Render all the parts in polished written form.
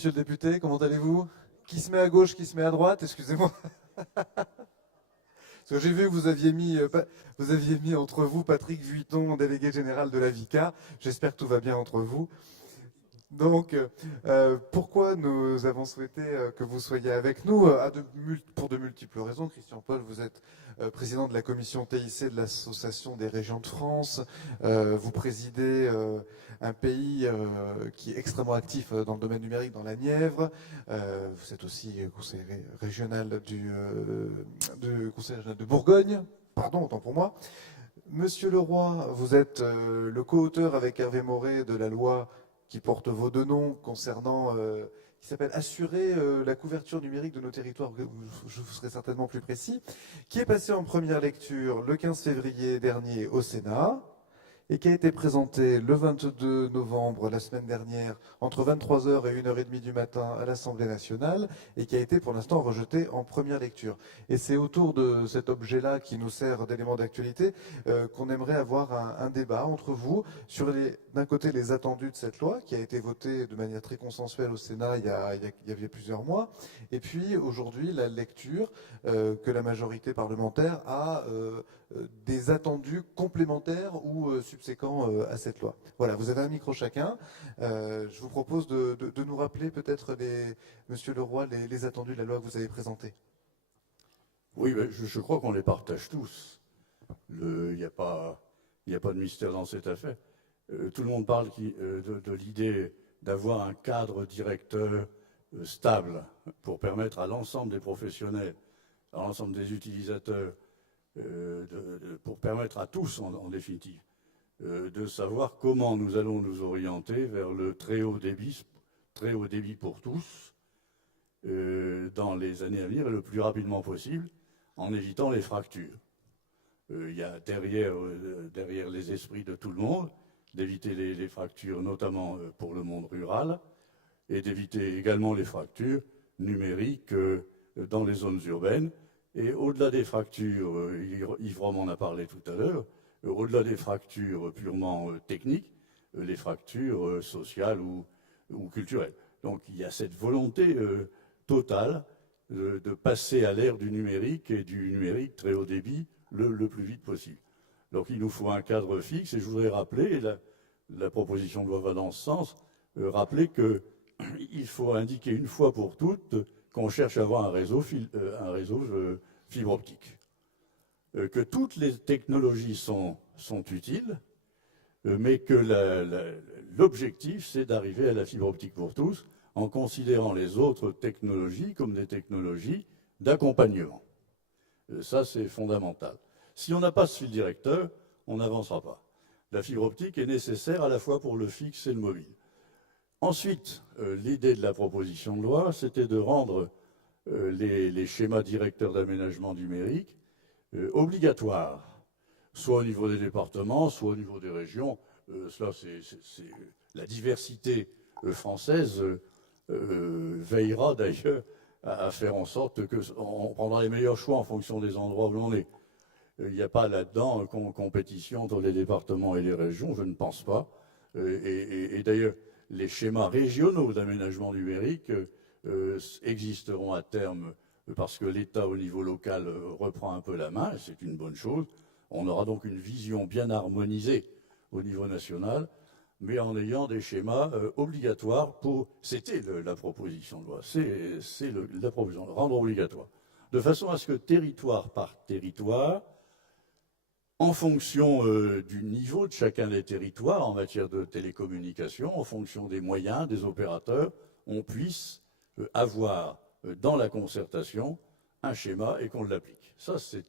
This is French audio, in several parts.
monsieur le député, comment allez-vous? Qui se met à gauche, qui se met à droite? Excusez-moi. Parce que j'ai vu que vous aviez mis entre vous Patrick Vuitton, délégué général de la VICA. J'espère que tout va bien entre vous. Donc, pourquoi nous avons souhaité que vous soyez avec nous pour de multiples raisons. Christian Paul, vous êtes président de la commission TIC de l'Association des régions de France. Vous présidez un pays qui est extrêmement actif dans le domaine numérique dans la Nièvre. Vous êtes aussi conseiller régional du conseil régional de Bourgogne. Pardon, autant pour moi. Monsieur Leroy, vous êtes le co-auteur avec Hervé Maurey de la loi qui porte vos deux noms concernant, qui s'appelle Assurer la couverture numérique de nos territoires, je vous serai certainement plus précis, qui est passé en première lecture le 15 février dernier au Sénat et qui a été présenté le 22 novembre, la semaine dernière, entre 23h et 1h30 du matin à l'Assemblée nationale et qui a été pour l'instant rejeté en première lecture. Et c'est autour de cet objet-là qui nous sert d'élément d'actualité qu'on aimerait avoir un débat entre vous sur d'un côté les attendus de cette loi qui a été votée de manière très consensuelle au Sénat il y avait plusieurs mois, et puis aujourd'hui la lecture que la majorité parlementaire a des attendus complémentaires ou subséquents à cette loi. Voilà, vous avez un micro chacun. Je vous propose de nous rappeler peut-être, Monsieur Leroy, les attendus de la loi que vous avez présentée. Oui, mais je crois qu'on les partage tous. Il n'y a pas de mystère dans cette affaire. Tout le monde parle de l'idée d'avoir un cadre directeur stable pour permettre à l'ensemble des professionnels, à l'ensemble des utilisateurs, pour permettre à tous, en définitive, de savoir comment nous allons nous orienter vers le très haut débit pour tous, dans les années à venir et le plus rapidement possible, en évitant les fractures. Il y a derrière les esprits de tout le monde, d'éviter les fractures, notamment pour le monde rural, et d'éviter également les fractures numériques dans les zones urbaines. Et au-delà des fractures, Yves Rome en a parlé tout à l'heure, au-delà des fractures purement techniques, les fractures sociales ou culturelles. Donc il y a cette volonté totale de passer à l'ère du numérique et du numérique très haut débit le plus vite possible. Donc il nous faut un cadre fixe, et je voudrais rappeler, et la proposition de loi va dans ce sens, rappeler qu'il faut indiquer une fois pour toutes qu'on cherche à avoir un réseau fibre optique. Que toutes les technologies sont utiles, mais que l'objectif, c'est d'arriver à la fibre optique pour tous, en considérant les autres technologies comme des technologies d'accompagnement. Ça, c'est fondamental. Si on n'a pas ce fil directeur, on n'avancera pas. La fibre optique est nécessaire à la fois pour le fixe et le mobile. Ensuite, l'idée de la proposition de loi, c'était de rendre les schémas directeurs d'aménagement numérique obligatoires, soit au niveau des départements, soit au niveau des régions. Cela, c'est la diversité française veillera d'ailleurs à faire en sorte qu'on prendra les meilleurs choix en fonction des endroits où l'on est. Il n'y a pas là-dedans compétition entre les départements et les régions, je ne pense pas. Et d'ailleurs, les schémas régionaux d'aménagement numérique existeront à terme parce que l'État au niveau local reprend un peu la main, et c'est une bonne chose. On aura donc une vision bien harmonisée au niveau national, mais en ayant des schémas obligatoires pour... C'était la proposition de loi, c'est la proposition de rendre obligatoire. De façon à ce que territoire par territoire, en fonction du niveau de chacun des territoires en matière de télécommunication, en fonction des moyens, des opérateurs, on puisse avoir dans la concertation un schéma et qu'on l'applique. Ça, c'est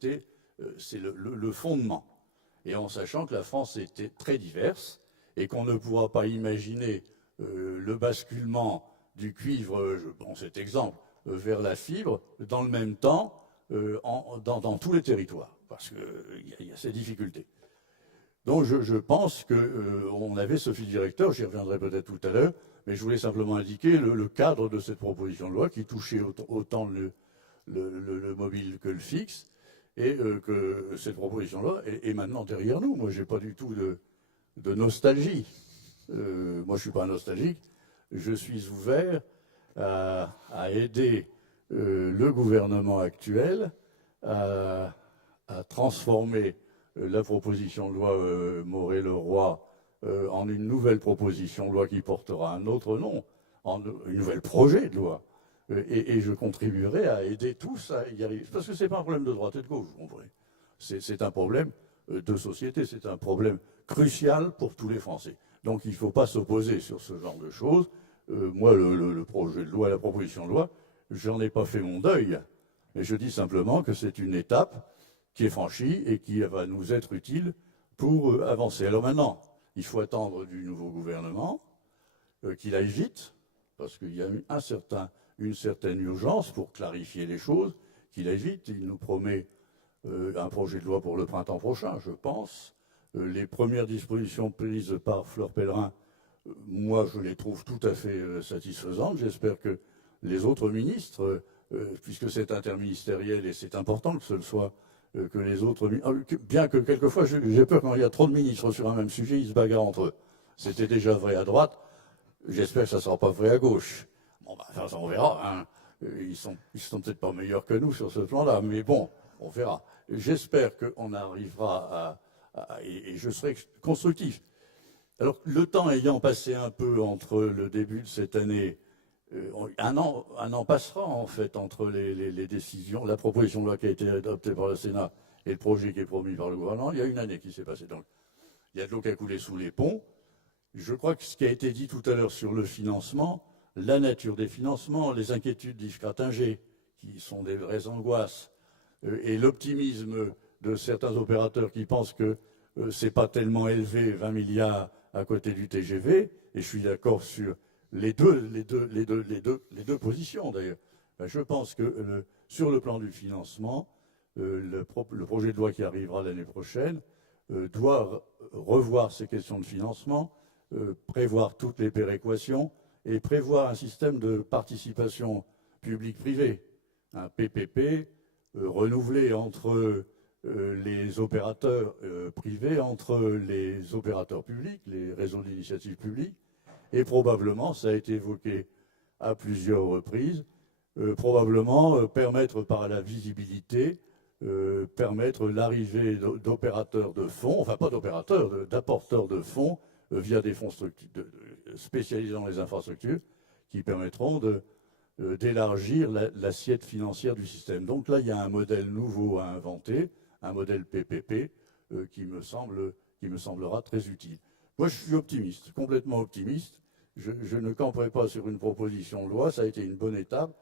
le fondement. Et en sachant que la France était très diverse et qu'on ne pourra pas imaginer le basculement du cuivre, je prends cet exemple, vers la fibre dans le même temps dans tous les territoires, parce qu'il y a ces difficultés. Donc je pense qu'on avait ce fil directeur, j'y reviendrai peut-être tout à l'heure, mais je voulais simplement indiquer le cadre de cette proposition de loi qui touchait autant le mobile que le fixe, et que cette proposition de loi est maintenant derrière nous. Moi, je n'ai pas du tout de nostalgie. Moi, je ne suis pas nostalgique. Je suis ouvert à aider le gouvernement actuel à transformer la proposition de loi Moret-Leroy en une nouvelle proposition de loi qui portera un autre nom, en une nouvelle projet de loi. Et je contribuerai à aider tous à y arriver. Parce que ce n'est pas un problème de droite et de gauche, vous comprenez. C'est un problème de société, c'est un problème crucial pour tous les Français. Donc il ne faut pas s'opposer sur ce genre de choses. Moi, le projet de loi, la proposition de loi, j'en ai pas fait mon deuil. Mais je dis simplement que c'est une étape qui est franchie et qui va nous être utile pour avancer. Alors maintenant, il faut attendre du nouveau gouvernement qu'il aille vite, parce qu'il y a une certaine urgence pour clarifier les choses, qu'il aille vite. Il nous promet un projet de loi pour le printemps prochain, je pense. Les premières dispositions prises par Fleur Pellerin, moi, je les trouve tout à fait satisfaisantes. J'espère que les autres ministres, puisque c'est interministériel et c'est important que ce le soit, que les autres ministres, bien que quelquefois, j'ai peur quand il y a trop de ministres sur un même sujet, ils se bagarrent entre eux. C'était déjà vrai à droite. J'espère que ça ne sera pas vrai à gauche. Bon, ben, enfin, on verra. Hein. Ils sont peut-être pas meilleurs que nous sur ce plan-là, mais bon, on verra. J'espère qu'on arrivera et je serai constructif. Alors, le temps ayant passé un peu entre le début de cette année, un an passera en fait entre les décisions, la proposition de loi qui a été adoptée par le Sénat et le projet qui est promis par le gouvernement. Il y a une année qui s'est passée. Donc, il y a de l'eau qui a coulé sous les ponts. Je crois que ce qui a été dit tout à l'heure sur le financement, la nature des financements, les inquiétudes d'Yves Cratinger, qui sont des vraies angoisses, et l'optimisme de certains opérateurs qui pensent que ce n'est pas tellement élevé, 20 milliards à côté du TGV, et je suis d'accord sur les deux positions d'ailleurs. Je pense que sur le plan du financement, le projet de loi qui arrivera l'année prochaine doit revoir ces questions de financement, prévoir toutes les péréquations et prévoir un système de participation publique-privée, un PPP renouvelé entre les opérateurs privés, entre les opérateurs publics, les réseaux d'initiative publique, et probablement, ça a été évoqué à plusieurs reprises, probablement permettre par la visibilité, permettre l'arrivée d'opérateurs de fonds, enfin pas d'opérateurs, d'apporteurs de fonds via des fonds spécialisés dans les infrastructures qui permettront d'élargir l'assiette financière du système. Donc là, il y a un modèle nouveau à inventer, un modèle PPP qui me semblera très utile. Moi, je suis optimiste, complètement optimiste. Je ne camperai pas sur une proposition de loi. Ça a été une bonne étape.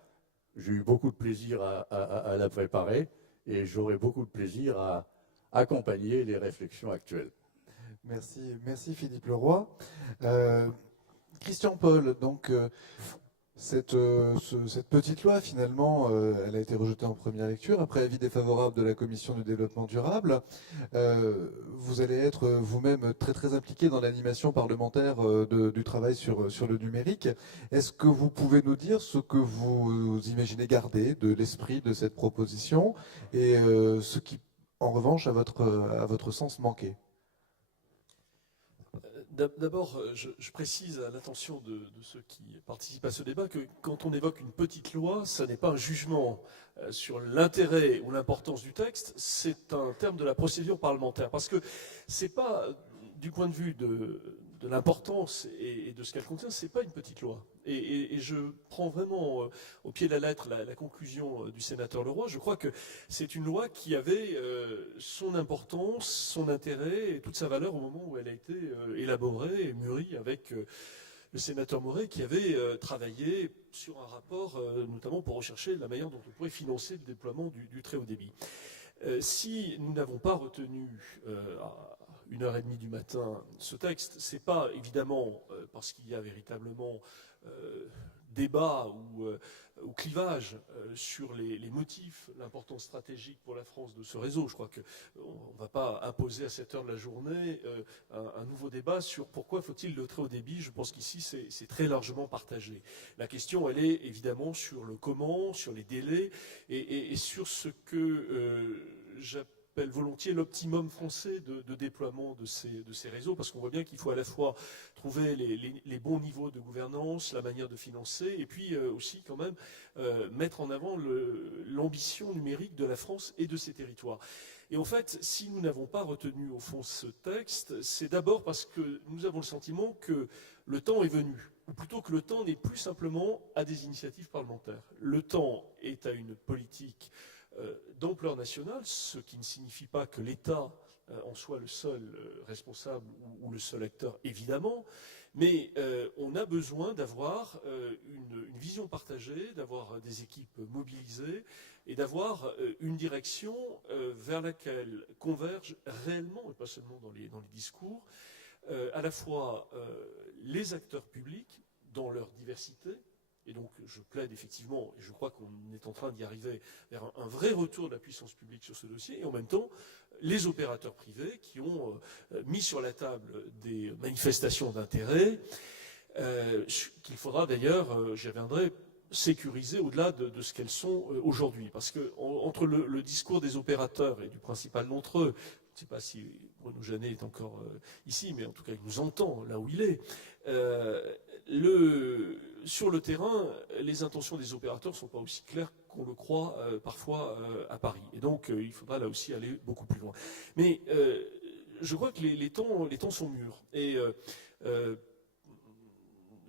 J'ai eu beaucoup de plaisir à la préparer et j'aurai beaucoup de plaisir à accompagner les réflexions actuelles. Merci Philippe Leroy. Christian Paul, donc cette petite loi, finalement, elle a été rejetée en première lecture, après avis défavorable de la Commission du développement durable. Vous allez être vous-même très très impliqué dans l'animation parlementaire du travail sur le numérique. Est-ce que vous pouvez nous dire ce que vous imaginez garder de l'esprit de cette proposition et ce qui, en revanche, à votre sens, manquait? D'abord, je précise à l'attention de ceux qui participent à ce débat que quand on évoque une petite loi, ça n'est pas un jugement sur l'intérêt ou l'importance du texte, c'est un terme de la procédure parlementaire. Parce que c'est pas, du point de vue de l'importance et de ce qu'elle contient, c'est pas une petite loi. Et je prends vraiment au pied de la lettre la conclusion du sénateur Leroy. Je crois que c'est une loi qui avait son importance, son intérêt et toute sa valeur au moment où elle a été élaborée et mûrie avec le sénateur Moret qui avait travaillé sur un rapport notamment pour rechercher la manière dont on pourrait financer le déploiement du très haut débit. Si nous n'avons pas retenu à 1h30 du matin ce texte, c'est pas évidemment parce qu'il y a véritablement débat ou clivage sur les motifs, l'importance stratégique pour la France de ce réseau. Je crois qu'on ne va pas imposer à cette heure de la journée un nouveau débat sur pourquoi faut-il le très haut débit. Je pense qu'ici, c'est très largement partagé. La question, elle est évidemment sur le comment, sur les délais et sur ce que j'appelle appelle volontiers l'optimum français de déploiement de ces réseaux, parce qu'on voit bien qu'il faut à la fois trouver les bons niveaux de gouvernance, la manière de financer, et puis aussi quand même mettre en avant l'ambition numérique de la France et de ses territoires. Et en fait, si nous n'avons pas retenu au fond ce texte, c'est d'abord parce que nous avons le sentiment que le temps est venu, ou plutôt que le temps n'est plus simplement à des initiatives parlementaires. Le temps est à une politique d'ampleur nationale, ce qui ne signifie pas que l'État en soit le seul responsable ou le seul acteur, évidemment, mais on a besoin d'avoir une vision partagée, d'avoir des équipes mobilisées et d'avoir une direction vers laquelle convergent réellement, et pas seulement dans les discours, à la fois les acteurs publics dans leur diversité. Et donc, je plaide effectivement, et je crois qu'on est en train d'y arriver, vers un vrai retour de la puissance publique sur ce dossier, et en même temps, les opérateurs privés qui ont mis sur la table des manifestations d'intérêt, qu'il faudra d'ailleurs, j'y reviendrai, sécuriser au-delà de ce qu'elles sont aujourd'hui. Parce que entre le discours des opérateurs et du principal d'entre eux, je ne sais pas si Bruno Jeannet est encore ici, mais en tout cas il nous entend là où il est, sur le terrain, les intentions des opérateurs ne sont pas aussi claires qu'on le croit parfois à Paris. Et donc, il faudra là aussi aller beaucoup plus loin. Mais je crois que les temps sont mûrs. Et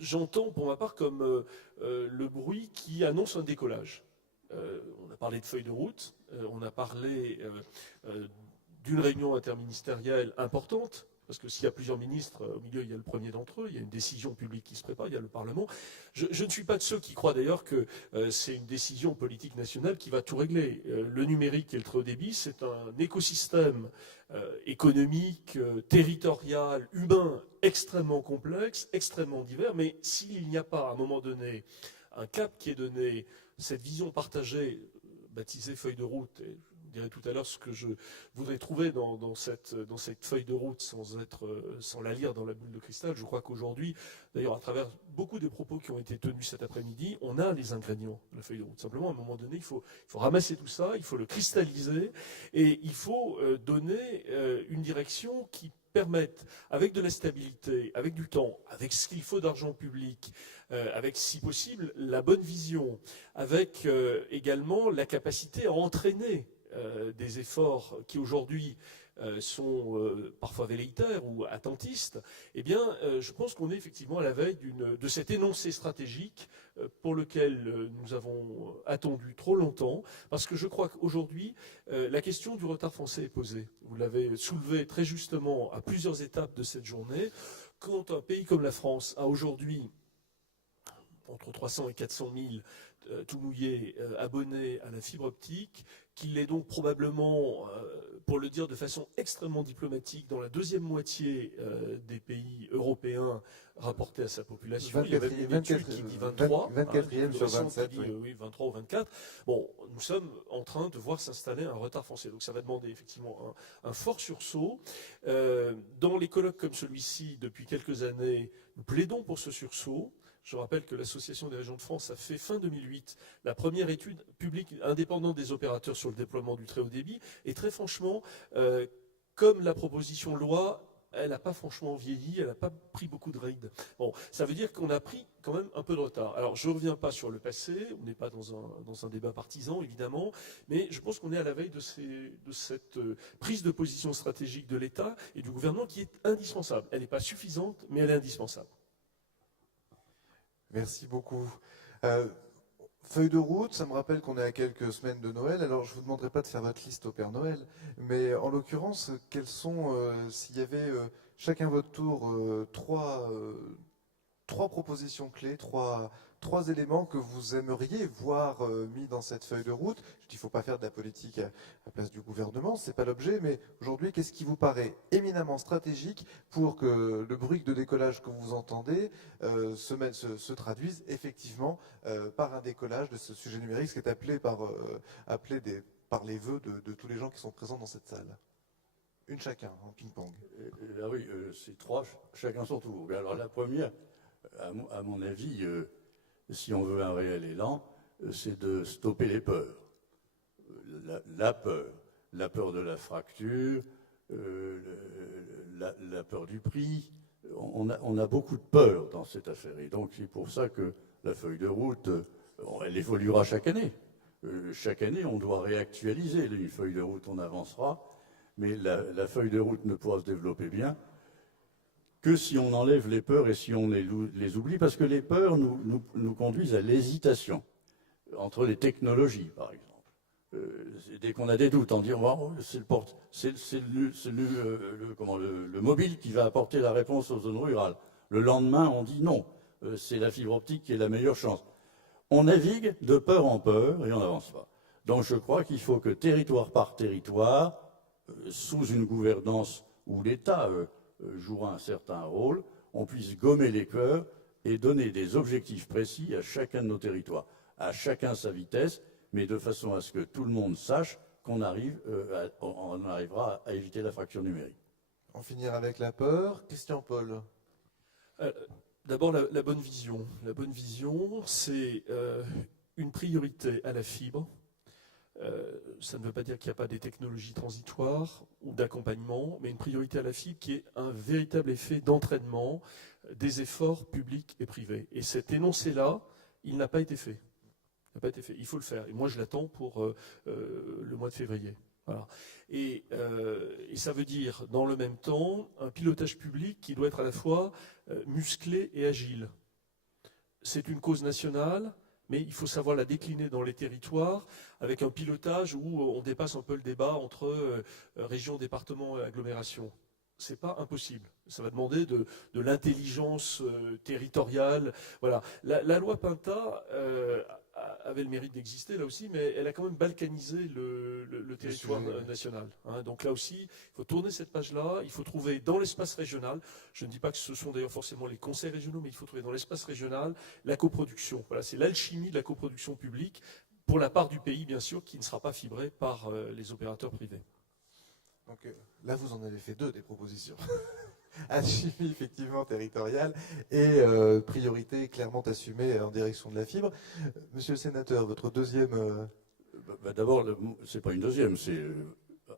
j'entends pour ma part comme le bruit qui annonce un décollage. On a parlé de feuille de route, on a parlé d'une réunion interministérielle importante. Parce que s'il y a plusieurs ministres, au milieu, il y a le premier d'entre eux, il y a une décision publique qui se prépare, il y a le Parlement. Je ne suis pas de ceux qui croient d'ailleurs que c'est une décision politique nationale qui va tout régler. Le numérique et le très haut débit, c'est un écosystème économique, territorial, humain, extrêmement complexe, extrêmement divers. Mais s'il n'y a pas, à un moment donné, un cap qui est donné, cette vision partagée, baptisée feuille de route, et je dirai tout à l'heure ce que je voudrais trouver dans cette feuille de route sans la lire dans la boule de cristal. Je crois qu'aujourd'hui, d'ailleurs à travers beaucoup de propos qui ont été tenus cet après-midi, on a les ingrédients de la feuille de route. Simplement, à un moment donné, il faut ramasser tout ça, il faut le cristalliser et il faut donner une direction qui permette, avec de la stabilité, avec du temps, avec ce qu'il faut d'argent public, avec, si possible, la bonne vision, avec également la capacité à entraîner des efforts qui aujourd'hui sont parfois velléitaires ou attentistes, eh bien, je pense qu'on est effectivement à la veille de cet énoncé stratégique pour lequel nous avons attendu trop longtemps, parce que je crois qu'aujourd'hui, la question du retard français est posée. Vous l'avez soulevé très justement à plusieurs étapes de cette journée. Quand un pays comme la France a aujourd'hui entre 300 et 400 000 tout mouillés abonnés à la fibre optique, qu'il est donc probablement, pour le dire de façon extrêmement diplomatique, dans la deuxième moitié des pays européens rapporté à sa population. Il y avait une étude qui dit 23, 24e sur 27. Oui, 23 ou 24. Bon, nous sommes en train de voir s'installer un retard français. Donc ça va demander effectivement un fort sursaut. Dans les colloques comme celui-ci, depuis quelques années, nous plaidons pour ce sursaut. Je rappelle que l'Association des régions de France a fait fin 2008 la première étude publique indépendante des opérateurs sur le déploiement du très haut débit. Et très franchement, comme la proposition de loi, elle n'a pas franchement vieilli, elle n'a pas pris beaucoup de rides. Bon, ça veut dire qu'on a pris quand même un peu de retard. Alors, je ne reviens pas sur le passé, on n'est pas dans un débat partisan, évidemment, mais je pense qu'on est à la veille de cette prise de position stratégique de l'État et du gouvernement qui est indispensable. Elle n'est pas suffisante, mais elle est indispensable. Merci beaucoup. Feuille de route, ça me rappelle qu'on est à quelques semaines de Noël. Alors, je ne vous demanderai pas de faire votre liste au Père Noël, mais en l'occurrence, quels sont, s'il y avait chacun votre tour, trois propositions clés, trois éléments que vous aimeriez voir mis dans cette feuille de route. Je dis qu'il ne faut pas faire de la politique à la place du gouvernement, ce n'est pas l'objet, mais aujourd'hui, qu'est-ce qui vous paraît éminemment stratégique pour que le bruit de décollage que vous entendez se traduise effectivement par un décollage de ce sujet numérique, ce qui est appelé par les vœux de tous les gens qui sont présents dans cette salle. Une chacun, en ping-pong. Là oui, c'est trois, chacun son tour. Mais alors la première, à mon avis, si on veut un réel élan, c'est de stopper les peurs. La peur. la peur de la fracture, la peur du prix. On a beaucoup de peur dans cette affaire. Et donc c'est pour ça que la feuille de route, elle évoluera chaque année. Chaque année, on doit réactualiser une feuille de route, on avancera. Mais la feuille de route ne pourra se développer bien que si on enlève les peurs et si on les oublie, parce que les peurs nous conduisent à l'hésitation entre les technologies, par exemple. Dès qu'on a des doutes en disant oh, c'est le mobile qui va apporter la réponse aux zones rurales. Le lendemain, on dit non, c'est la fibre optique qui est la meilleure chance. On navigue de peur en peur et on n'avance pas. Donc je crois qu'il faut que territoire par territoire, sous une gouvernance où l'État jouera un certain rôle, on puisse gommer les peurs et donner des objectifs précis à chacun de nos territoires, à chacun sa vitesse, mais de façon à ce que tout le monde sache qu'on arrivera à éviter la fracture numérique. En finir avec la peur. Christian Paul. D'abord, la bonne vision. La bonne vision, c'est une priorité à la fibre. Ça ne veut pas dire qu'il n'y a pas des technologies transitoires ou d'accompagnement, mais une priorité à la fibre qui est un véritable effet d'entraînement des efforts publics et privés. Et cet énoncé-là, il n'a pas été fait. Il n'a pas été fait. Il faut le faire. Et moi, je l'attends pour le mois de février. Voilà. Et ça veut dire, dans le même temps, un pilotage public qui doit être à la fois musclé et agile. C'est une cause nationale, mais il faut savoir la décliner dans les territoires avec un pilotage où on dépasse un peu le débat entre région, département et agglomération. C'est pas impossible. Ça va demander de l'intelligence territoriale. Voilà. La loi Pinta avait le mérite d'exister là aussi, mais elle a quand même balkanisé le territoire national. Hein. Donc là aussi, il faut tourner cette page-là, il faut trouver dans l'espace régional, je ne dis pas que ce sont d'ailleurs forcément les conseils régionaux, mais il faut trouver dans l'espace régional la coproduction. Voilà, c'est l'alchimie de la coproduction publique, pour la part du pays bien sûr, qui ne sera pas fibrée par les opérateurs privés. Donc là, vous en avez fait deux des propositions. Alchimie effectivement territoriale et priorité clairement assumée en direction de la fibre. Monsieur le sénateur, votre deuxième... D'abord, c'est pas une deuxième, c'est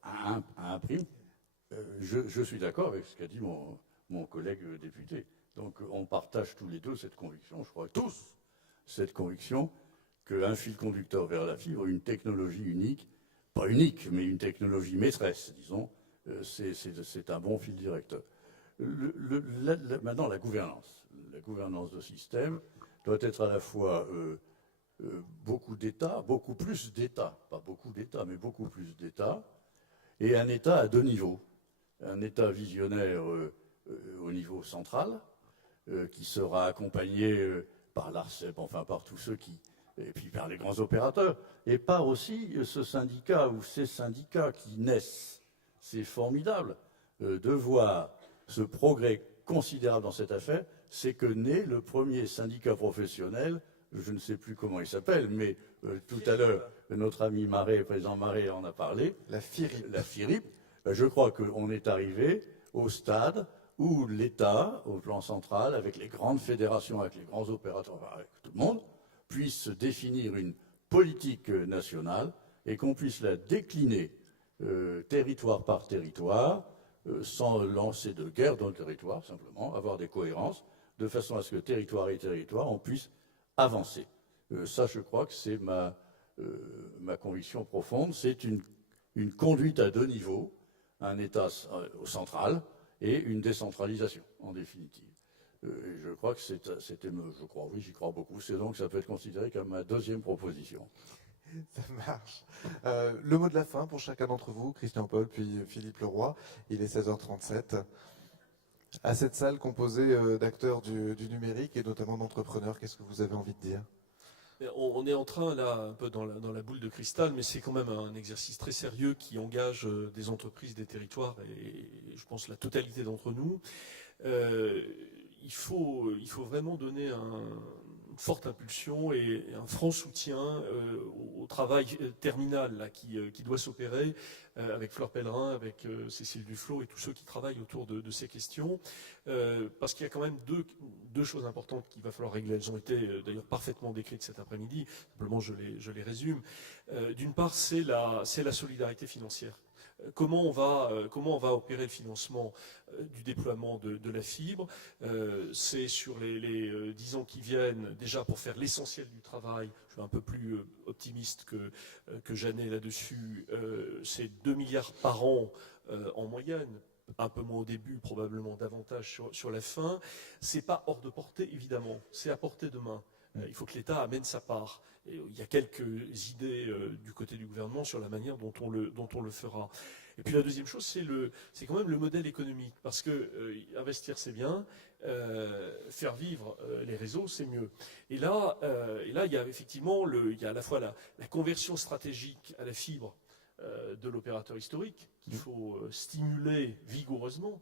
un prix. Je suis d'accord avec ce qu'a dit mon collègue député. Donc on partage tous les deux cette conviction, je crois tous, cette conviction qu'un fil conducteur vers la fibre, une technologie unique, pas unique, mais une technologie maîtresse, disons, c'est un bon fil directeur. Maintenant, la gouvernance de système doit être à la fois beaucoup d'États, beaucoup plus d'États, pas beaucoup d'États, mais beaucoup plus d'États, et un État à deux niveaux. Un État visionnaire au niveau central, qui sera accompagné par l'ARCEP, enfin par tous ceux et puis par les grands opérateurs, et par aussi ce syndicat ou ces syndicats qui naissent. C'est formidable de voir ce progrès considérable dans cette affaire. C'est que naît le premier syndicat professionnel, je ne sais plus comment il s'appelle, mais tout à l'heure, notre ami Marais, président Marais en a parlé. La FIRIP. La FIRIP. Je crois qu'on est arrivé au stade où l'État, au plan central, avec les grandes fédérations, avec les grands opérateurs, avec tout le monde, puisse définir une politique nationale et qu'on puisse la décliner territoire par territoire, sans lancer de guerre dans le territoire, simplement, avoir des cohérences, de façon à ce que territoire et territoire, on puisse avancer. Ça, je crois que c'est ma conviction profonde. C'est une conduite à deux niveaux, un État au central et une décentralisation, en définitive. Je crois que j'y crois beaucoup. C'est donc, ça peut être considéré comme ma deuxième proposition. Ça marche. Le mot de la fin pour chacun d'entre vous, Christian Paul, puis Philippe Leroy. Il est 16h37. À cette salle composée d'acteurs du numérique et notamment d'entrepreneurs, qu'est-ce que vous avez envie de dire ? On est en train, là, un peu dans la boule de cristal, mais c'est quand même un exercice très sérieux qui engage des entreprises, des territoires, et je pense la totalité d'entre nous. Il faut vraiment donner une forte impulsion et un franc soutien aux travail terminal là, qui doit s'opérer avec Fleur Pellerin, avec Cécile Duflot et tous ceux qui travaillent autour de ces questions, parce qu'il y a quand même deux choses importantes qu'il va falloir régler. Elles ont été d'ailleurs parfaitement décrites cet après-midi, simplement je les résume. D'une part, c'est la solidarité financière. Comment on va opérer le financement du déploiement de la fibre. C'est sur les 10 ans qui viennent, déjà pour faire l'essentiel du travail, je suis un peu plus optimiste que Jeannet là-dessus, c'est 2 milliards par an en moyenne, un peu moins au début, probablement davantage sur la fin. C'est pas hors de portée, évidemment, c'est à portée de main. Il faut que l'État amène sa part. Et il y a quelques idées du côté du gouvernement sur la manière dont on le fera. Et puis la deuxième chose, c'est quand même le modèle économique. Parce que investir, c'est bien, faire vivre les réseaux, c'est mieux. Et là, il y a effectivement il y a à la fois la conversion stratégique à la fibre de l'opérateur historique, qu'il faut stimuler vigoureusement.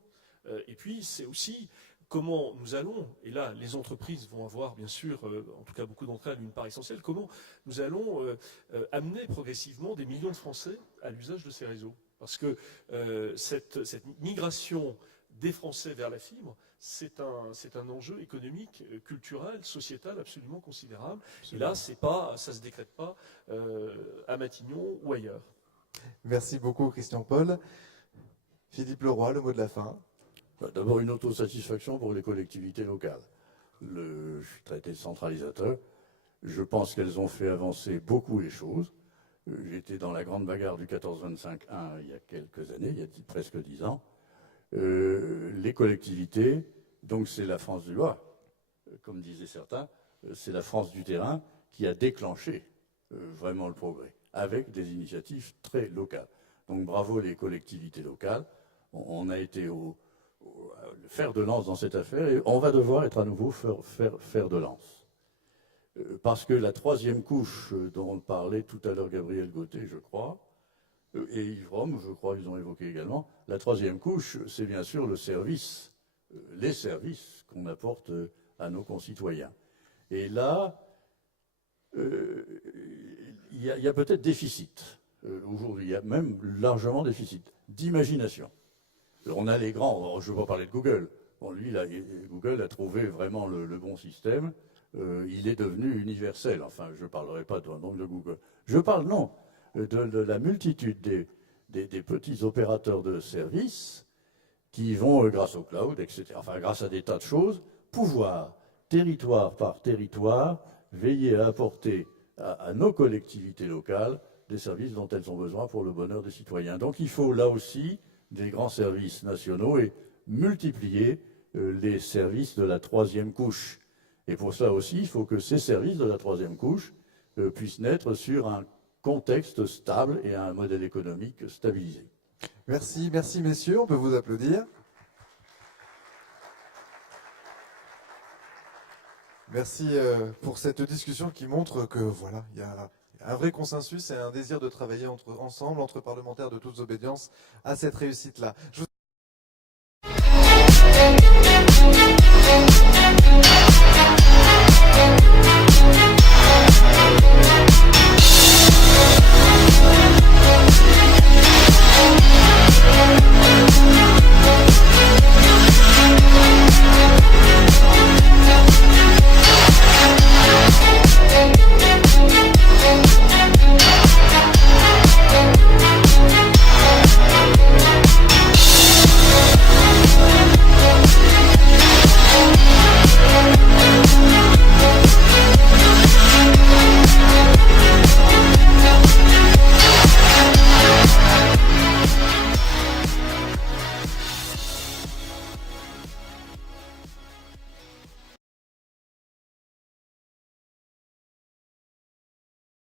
Et puis, c'est aussi comment nous allons, et là les entreprises vont avoir bien sûr, en tout cas beaucoup d'entre elles, une part essentielle, comment nous allons amener progressivement des millions de Français à l'usage de ces réseaux. Parce que cette migration des Français vers la fibre, c'est un enjeu économique, culturel, sociétal absolument considérable. Absolument. Et là, ça ne se décrète pas à Matignon ou ailleurs. Merci beaucoup Christian Paul. Philippe Leroy, le mot de la fin. D'abord, une autosatisfaction pour les collectivités locales. Je suis traité de centralisateur. Je pense qu'elles ont fait avancer beaucoup les choses. J'étais dans la grande bagarre du 14-25-1 il y a quelques années, il y a presque 10 ans. Les collectivités, donc c'est la France du bas, comme disaient certains, c'est la France du terrain qui a déclenché vraiment le progrès, avec des initiatives très locales. Donc bravo les collectivités locales. On a été au fer de lance dans cette affaire et on va devoir être à nouveau fer de lance. Parce que la troisième couche dont on parlait tout à l'heure Gabriel Gauthier, je crois, et Yves Rome, je crois, ils ont évoqué également, la troisième couche, c'est bien sûr le service, les services qu'on apporte à nos concitoyens. Et là, il y a peut-être déficit. Aujourd'hui, il y a même largement déficit d'imagination. On a les grands, je ne vais pas parler de Google. Bon, lui, là, Google a trouvé vraiment le bon système. Il est devenu universel. Enfin, je ne parlerai pas donc de Google. Je parle, non, de la multitude des petits opérateurs de services qui vont, grâce au cloud, etc., enfin, grâce à des tas de choses, pouvoir, territoire par territoire, veiller à apporter à nos collectivités locales des services dont elles ont besoin pour le bonheur des citoyens. Donc, il faut là aussi des grands services nationaux et multiplier les services de la troisième couche. Et pour ça aussi, il faut que ces services de la troisième couche puissent naître sur un contexte stable et un modèle économique stabilisé. Merci messieurs, on peut vous applaudir. Merci pour cette discussion qui montre que voilà, il y a un vrai consensus et un désir de travailler ensemble, entre parlementaires de toutes obédiences, à cette réussite-là.